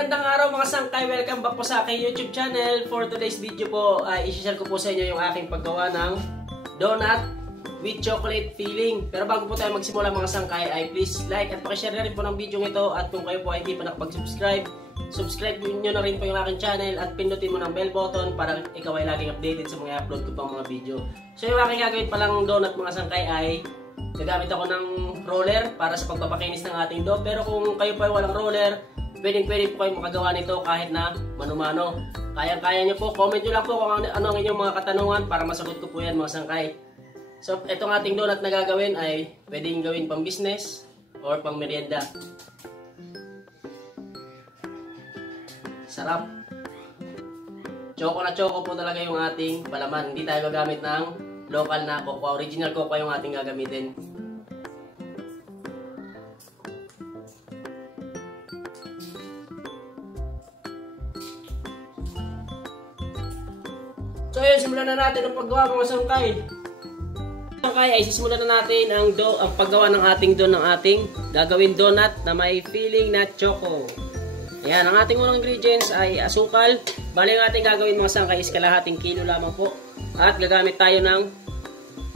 magandang araw mga sangkay. Welcome back po sa aking YouTube channel. For today's video po ay i-share ko po sa inyo yung aking paggawa ng donut with chocolate filling. Pero bago po tayo magsimula mga sangkay ay please like at pakishare na rin po ng video ito. At kung kayo po ay hindi pa nakapag-subscribe, subscribe nyo na rin po yung aking channel at pindutin mo ng bell button para ikaw ay laging updated sa mga upload ko pang mga video. So yung aking gagawin palang donut mga sangkay ay gagamit ako ng roller para sa pagpapakinis ng ating dough. Pero kung kayo po ay walang roller, pwede po kayo makagawa nito kahit na mano-mano. Kaya nyo po. Comment nyo lang po kung ano ang inyong mga katanungan para masagot ko po yan mga sangkay. So itong ating donut na gagawin ay pwedeng gawin pang business or pang merienda. Sarap. Choco na choco po talaga yung ating palaman. Hindi tayo gagamit ng local na cocoa. Original cocoa yung ating gagamitin. So yun, simulan na natin ang paggawa mga sangkay. Sangkay ay sisimulan na natin ang paggawa ng ating dough ng ating gagawin donut na may filling na choco. Ayan, ang ating unang ingredients ay asukal. Bali ang ating gagawin mga sangkay is kalahating kilo lamang po. At gagamit tayo ng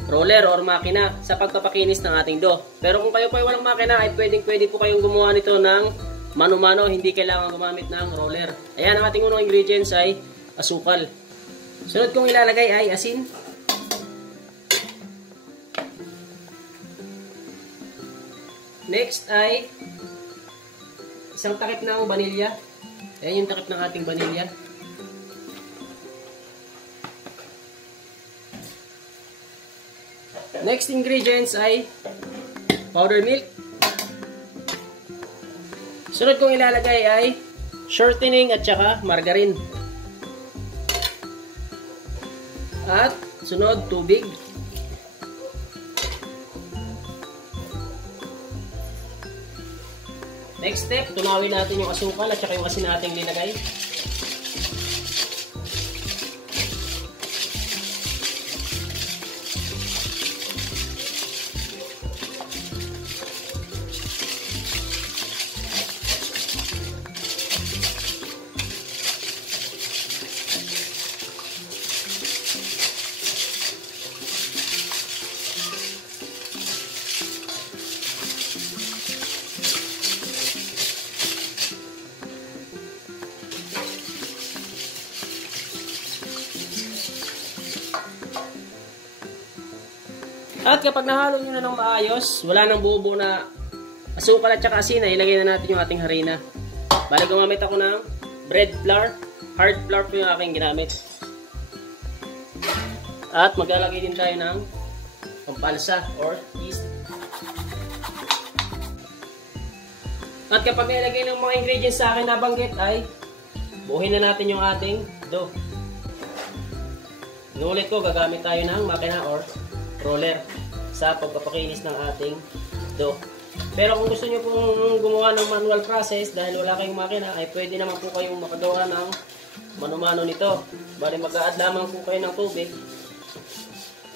roller or makina sa pagpapakinis ng ating dough. Pero kung kayo po ay walang makina ay pwede po kayong gumawa nito ng mano-mano. Hindi kailangan gumamit ng roller. Ayan, ang ating unang ingredients ay asukal. Sunod kong ilalagay ay asin. Next ay isang takip ng vanilya. Ayan yung takip ng ating vanilya. Next ingredients ay powder milk. Sunod kong ilalagay ay shortening at saka margarine. At sunod, tubig. Next step, tunawin natin yung asukal at saka yung asin nating linagay. At kapag nahalo nyo na ng maayos, wala nang buo na asukal at saka asin, ilagay na natin yung ating harina. Bali gumamit ako ng bread flour, hard flour po yung aking ginamit. At maglalagay din tayo ng pampalsa or yeast. At kapag nilagay ng mga ingredients sa akin nabanggit ay buuhin na natin yung ating dough. Inulit ko, gagamit tayo ng makina or roller sa pagpapakinis ng ating dough. Pero kung gusto nyo pong gumawa ng manual process dahil wala kayong makina ay pwede naman po kayong makagawa ng mano-mano nito. Bali mag-a-add lamang po kayo ng tubig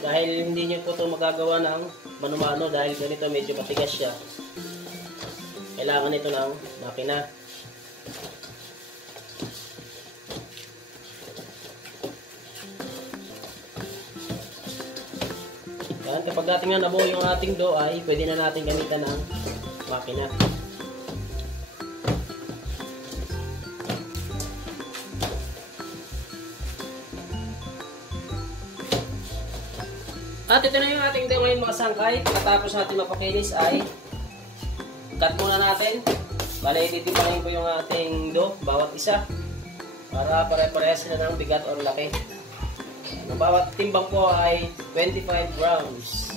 dahil hindi nyo po ito magagawa ng mano-mano dahil ganito medyo matigas siya. Kailangan ito ng makina. Yan, kapag natin nga nabuo yung ating dough ay pwede na natin gamitan ng makina. At ito na yung ating dough ngayon mga sangkay. Pagkatapos natin mapakinis ay cut muna natin. Bale, titimpahin ko yung ating dough bawat isa para pare-parehas na ng bigat o laki. Ang bawat timbang po ay 25 grams.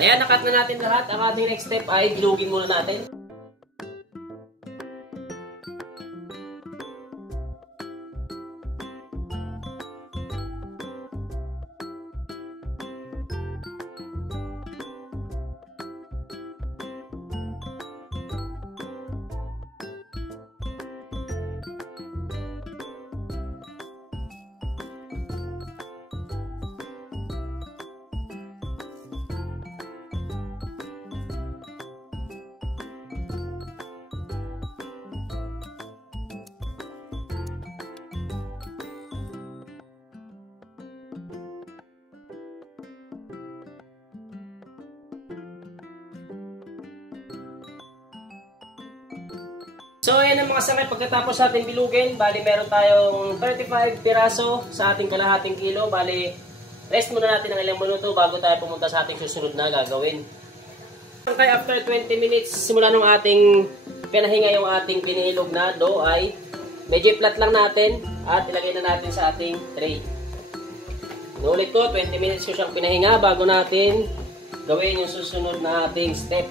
Ayan, nakat na natin lahat. Ang ating next step ay bilugin muna natin. So ayan ang mga sangkay pagkatapos natin bilugin. Bali meron tayong 35 piraso sa ating kalahating kilo. Bali rest muna natin ng ilang minuto bago tayo pumunta sa ating susunod na gagawin. Sangkay after 20 minutes simula nung ating pinahinga yung ating pinihilog na dough ay medyo flat lang natin at ilagay na natin sa ating tray. Inulit ko, 20 minutes ko siyang pinahinga bago natin gawin yung susunod na ating step.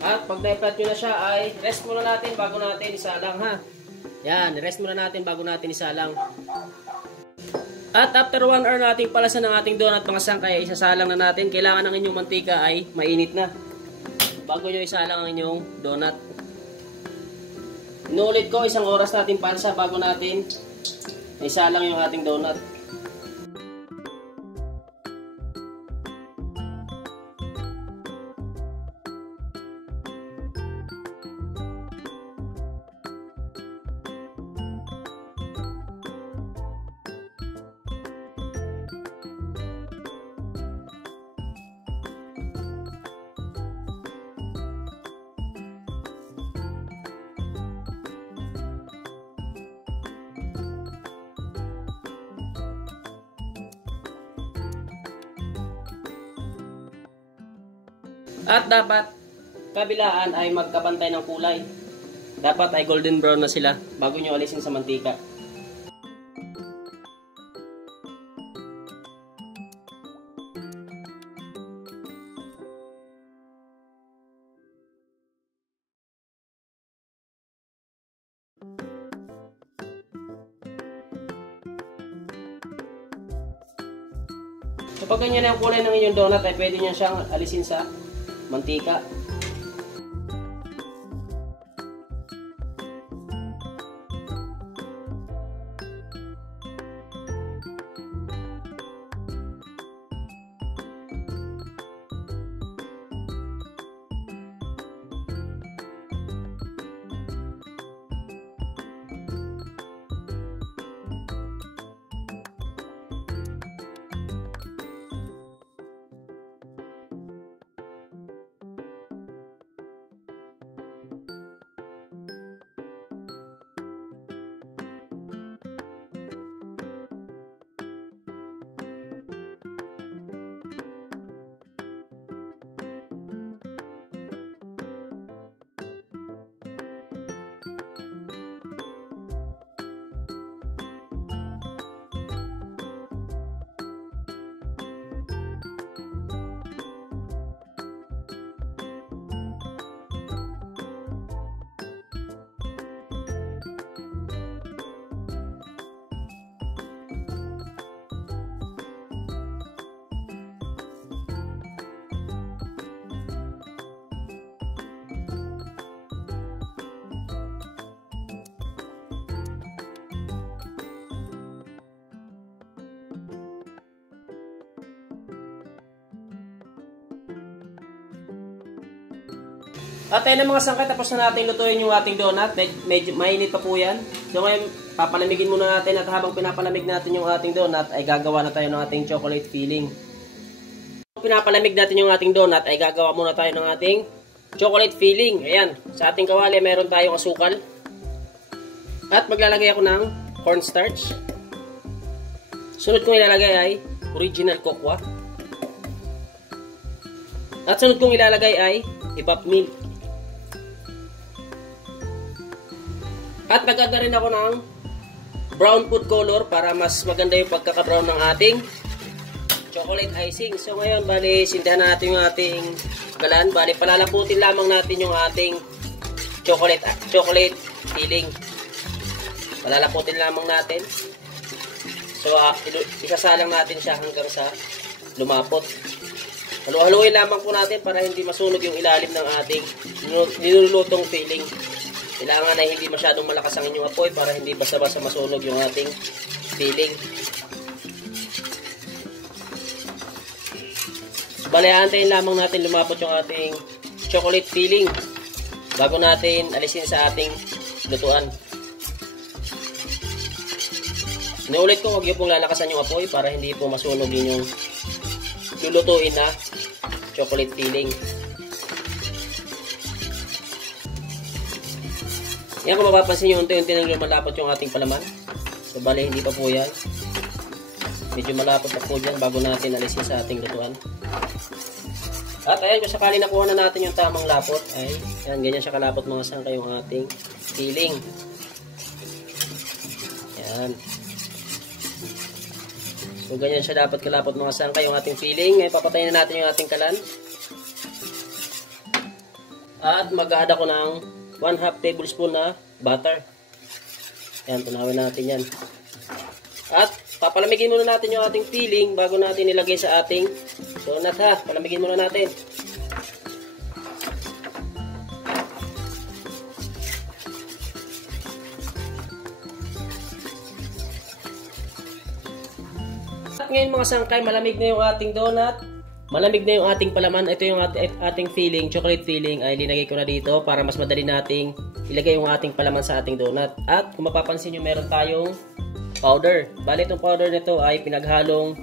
At pag na-flat nyo na siya ay rest muna natin bago natin isalang ha. Yan, rest muna natin bago natin isalang. At after 1 hour nating palasan ng ating donut mga sangkay, isasalang na natin. Kailangan ng inyong mantika ay mainit na bago nyo isalang ang inyong donut. Inuulit ko, 1 oras natin palsa bago natin isalang yung ating donut. At dapat kabilaan ay magkabantay ng kulay. Dapat ay golden brown na sila bago nyo alisin sa mantika. Kapag ganyan na ang kulay ng inyong donut ay pwede nyo siyang alisin sa mantika. At ayun mga sangkay, tapos na natin lutuin yung ating donut. Medyo mainit pa po yan. So ngayon, papalamigin muna natin at habang pinapalamig natin yung ating donut, ay gagawa na tayo ng ating chocolate filling. Pinapalamig natin yung ating donut, ay gagawa muna tayo ng ating chocolate filling. Ayan, sa ating kawali meron tayong asukal. At maglalagay ako ng cornstarch. Sunod kong ilalagay ay original cocoa. At sunod kong ilalagay ay ipop milk. At nag-add na rin ako ng brown food color para mas maganda yung pagkaka-brown ng ating chocolate icing. So ngayon, bali, sindahan natin yung ating galan. Bali, palalaputin lamang natin yung ating chocolate filling. Palalaputin lamang natin. So, isasalang natin siya hanggang sa lumapot. Halu-haluin lamang po natin para hindi masunog yung ilalim ng ating nilulutong filling. Kailangan ay hindi masyadong malakas ang inyong apoy para hindi basta-basta masunog yung ating filling. Bale, antayin lamang natin lumapot yung ating chocolate filling bago natin alisin sa ating lutuan. Inuulit ko, huwag niyo pong lalakasan yung apoy para hindi po masunog yun yung lulutuin na chocolate filling. Yan, kung mapapansin nyo, unti-unti nang lumalapot yung ating palaman. So, bale, hindi pa po yan. Medyo malapot na po dyan bago natin alisin sa ating lutuan. At ayan, kung sakali nakuha na natin yung tamang lapot, ay, yan, ganyan siya kalapot mga sangka yung ating filling. Yan. So, ganyan siya dapat kalapot mga sangka yung ating filling. Ngayon, papatayin na natin yung ating kalan. At mag-add ako ng 1/2 tablespoon na butter. Yan, tunawin natin yan. At papalamigin muna natin yung ating filling bago natin ilagay sa ating donut ha. Palamigin muna natin. At ngayon mga sangkay, malamig na yung ating donut. Malamig na yung ating palaman. Ito yung ating filling, chocolate filling ay linagay ko na dito para mas madali nating ilagay yung ating palaman sa ating donut. At kung mapapansin nyo, meron tayong powder. Bali, itong powder nito ay pinaghalong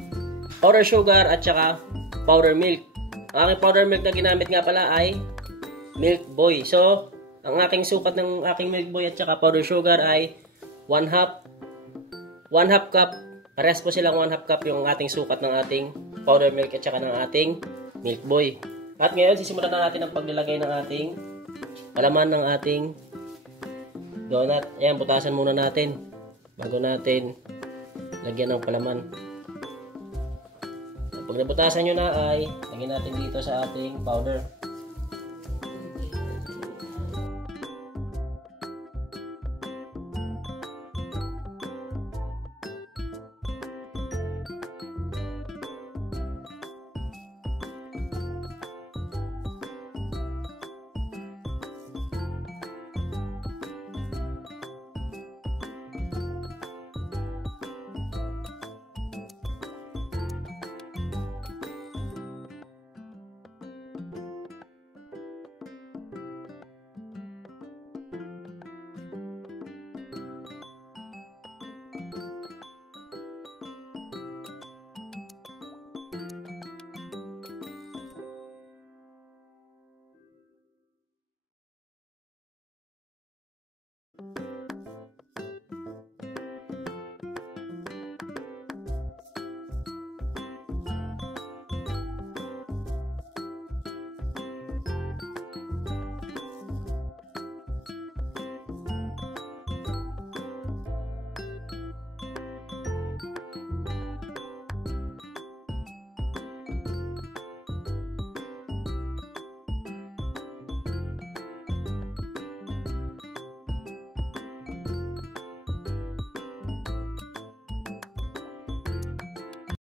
powder sugar at saka powder milk. Ang aking powder milk na ginamit nga pala ay Milk Boy. So, ang aking sukat ng aking Milk Boy at saka powder sugar ay 1/2 cup. Parehas po silang 1/2 cup yung ating sukat ng ating powder milk at saka ng ating Milk Boy. At ngayon, sisimulan na natin ang paglalagay ng ating palaman ng ating donut. Ayan, butasan muna natin bago natin lagyan ng palaman. Pag nabutasan nyo na ay lagyan natin dito sa ating powder.